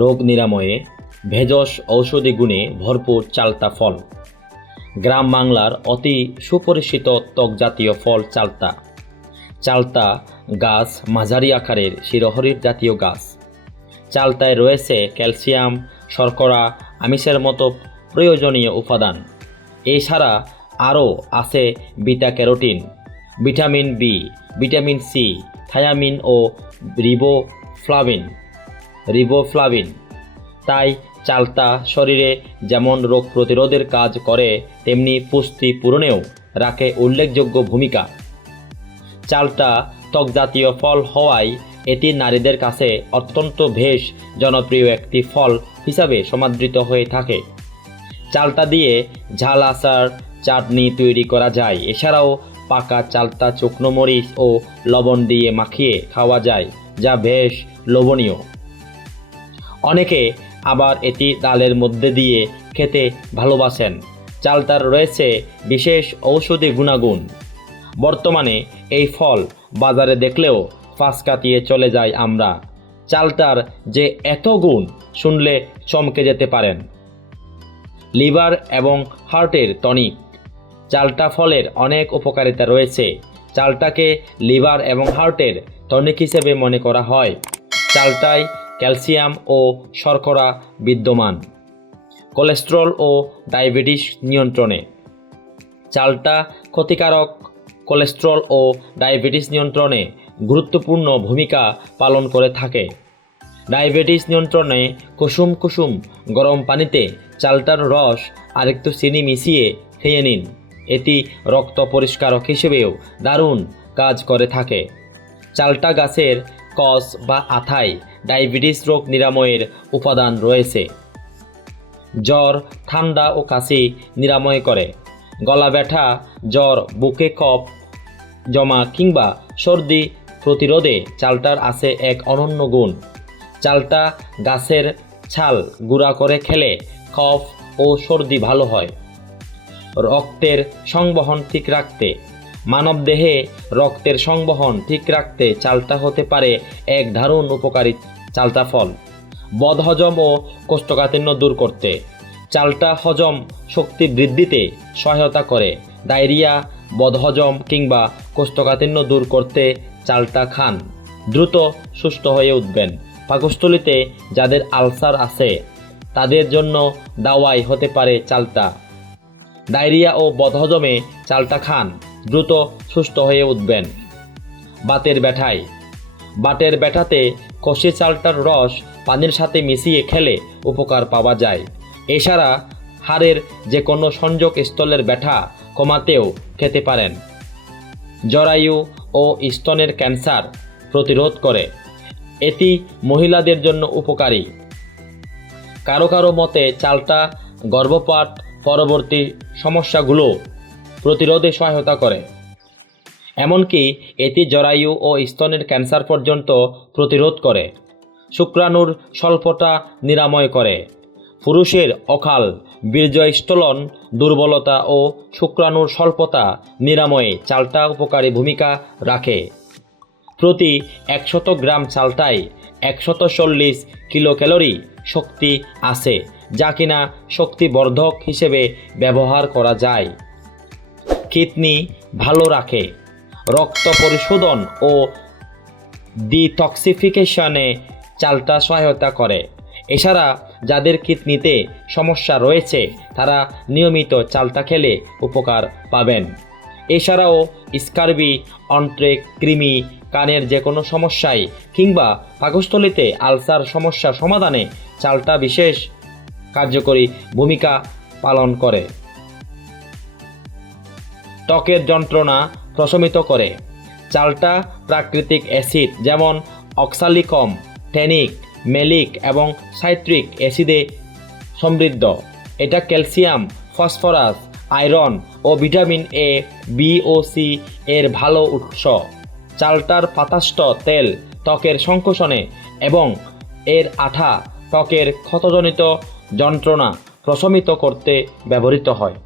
রোগ নিরাময়ে ভেষজ ঔষধি গুণে ভরপুর চালতা ফল। গ্রাম বাংলার অতি সুপরিচিত ত্বকজাতীয় ফল চালতা। চালতা গাছ মাঝারি আকারের শিরোহরির জাতীয় গাছ। চালতায় রয়েছে ক্যালসিয়াম, শর্করা, আমিষের মতো প্রয়োজনীয় উপাদান। এছাড়া আরও আছে beta carotene, vitamin B, vitamin C, thiamine ও রিবোফ্লাভিন। তাই চালতা শরীরে যেমন রোগ প্রতিরোধের কাজ করে, তেমনি পুষ্টি পূরণেও রাখে উল্লেখযোগ্য ভূমিকা। চালতা ত্বকজাতীয় ফল হওয়ায় এটি নারীদের কাছে অত্যন্ত বেশ জনপ্রিয় একটি ফল হিসাবে সমাদৃত হয়ে থাকে। চালতা দিয়ে ঝাল আচার, চাটনি তৈরি করা যায়। এছাড়াও পাকা চালতা শুকনো মরিচ ও লবণ দিয়ে মাখিয়ে খাওয়া যায়, যা বেশ লোভনীয়। অনেকে আবার এটি ডালের মধ্যে দিয়ে খেতে ভালোবাসেন। চালতার রয়েছে বিশেষ ঔষধি গুণাগুণ। বর্তমানে এই ফল বাজারে দেখলেও পাশ কাটিয়ে চলে যাই আমরা। চালতার যে এত গুণ, শুনলে চমকে যেতে পারেন। লিভার এবং হার্টের টনিক। চালতা ফলের অনেক উপকারিতা রয়েছে। চালতাকে লিভার এবং হার্টের টনিক হিসেবে মনে করা হয়। চালতায় ক্যালসিয়াম ও শর্করা বিদ্যমান। কোলেস্টেরল ও ডায়াবেটিস নিয়ন্ত্রণে। চালতা ক্ষতিকারক কোলেস্টেরল ও ডায়াবেটিস নিয়ন্ত্রণে গুরুত্বপূর্ণ ভূমিকা পালন করে থাকে। ডায়াবেটিস নিয়ন্ত্রণে কুসুম কুসুম গরম পানিতে চালতার রস আর একটু চিনি মিশিয়ে খেয়ে নিন। এটি রক্ত পরিষ্কারক হিসেবেও দারুণ কাজ করে থাকে। চালতা গাছের কষ বা আঠায় ডায়াবেটিস রোগ নিরাময়ের উপাদান রয়েছে। জ্বর, ঠান্ডা ও কাশি নিরাময় করে। গলা ব্যথা, জ্বর, বুকে কফ জমা কিংবা সর্দি প্রতিরোধে চালতার আছে এক অনন্য গুণ। চালতা গাছের ছাল গুঁড়া করে খেলে কফ ও সর্দি ভালো হয়। রক্তের সংবহন ঠিক রাখতে। মানবদেহে রক্তের সংবহন ঠিক রাখতে চালতা হতে পারে এক দারুণ উপকারী চালতা ফল। বদহজম ও কোষ্ঠকাঠিন্য দূর করতে। চালতা হজম শক্তি বৃদ্ধিতে সহায়তা করে। ডায়রিয়া, বদহজম কিংবা কোষ্ঠকাঠিন্য দূর করতে চালতা খান, দ্রুত সুস্থ হয়ে উঠবেন। পাকস্থলীতে যাদের আলসার আছে, তাদের জন্য দাওয়াই হতে পারে চালতা। ডায়রিয়া ও বদহজমে চালতা খান, দ্রুত সুস্থ হয়ে উঠবেন। বাতের ব্যথাতে কষি চালতার রস পানির সাথে মিশিয়ে খেলে উপকার পাওয়া যায়। এছাড়া হাড়ের যে কোনো সংযোগ স্থলের ব্যথা কমাতেও খেতে পারেন। জরায়ু ও স্তনের ক্যান্সার প্রতিরোধ করে। এটি মহিলাদের জন্য উপকারী। কারো কারো মতে চালতা গর্ভপাত পরবর্তী সমস্যাগুলো প্রতিরোধে সহায়তা করে। এমনকি এটি জরায়ু ও স্তনের ক্যান্সার পর্যন্ত প্রতিরোধ করে। শুক্রাণুর স্বল্পতা নিরাময় করে। পুরুষের অকাল বীর্যস্খলন, দুর্বলতা ও শুক্রাণুর স্বল্পতা নিরাময়ে চালতা উপকারী ভূমিকা রাখে। প্রতি 100 গ্রাম চালতায় 140 কিলোক্যালোরি শক্তি আছে, যা কিনা শক্তিবর্ধক হিসেবে ব্যবহার করা যায়। কিডনি ভালো রাখে। রক্ত পরিশোধন ও ডিটক্সিফিকেশনে চালতা সহায়তা করে। এছাড়া যাদের কিডনিতে সমস্যা রয়েছে, তারা নিয়মিত চালতা খেলে উপকার পাবেন। এছাড়াও স্কারবি, অন্ত্রে কৃমি, কানের যে কোনো সমস্যায় কিংবা পাকস্থলীতে আলসার সমস্যা সমাধানে চালতা বিশেষ কার্যকরী ভূমিকা পালন করে। ত্বকের যন্ত্রণা প্রশমিত করে। চালতা প্রাকৃতিক অ্যাসিড যেমন অক্সালিকম, ট্যানিক, মেলিক এবং সাইট্রিক অ্যাসিডে সমৃদ্ধ। এটা ক্যালসিয়াম, ফসফরাস, আয়রন ও ভিটামিন এ, বি ও সি এর ভালো উৎস। চালতার পাতাস্থ তেল ত্বকের সংকোচনে এবং এর আঠা ত্বকের ক্ষতজনিত যন্ত্রণা প্রশমিত করতে ব্যবহৃত হয়।